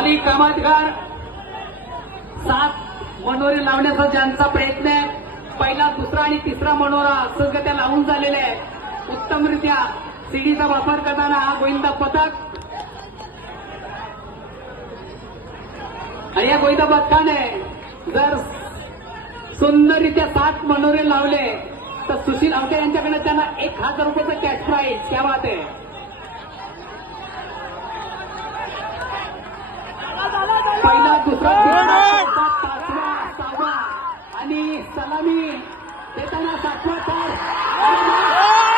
खाली कामाधिकार 7 मनोरे लावण्याचा ज्यांचा प्रयत्न आहे, पहिला, दुसरा आणि तिसरा मनोरा सगळं त्या लावून झालेले आहे. उत्तमरित्या सीडीचा वापर करताना हा गोविंदा पथक आणि या गोविंदा पथकाने जर सुंदररित्या 7 मनोरे लावले तर सुशील आवटे यांच्याकडे त्यांना 1000 रुपयाचं कॅश प्राईज. क्या बात आहे. पहिला, दुसरा, तिसरा, पाचवा, 6वा आणि सलामी देताना 7वा तास.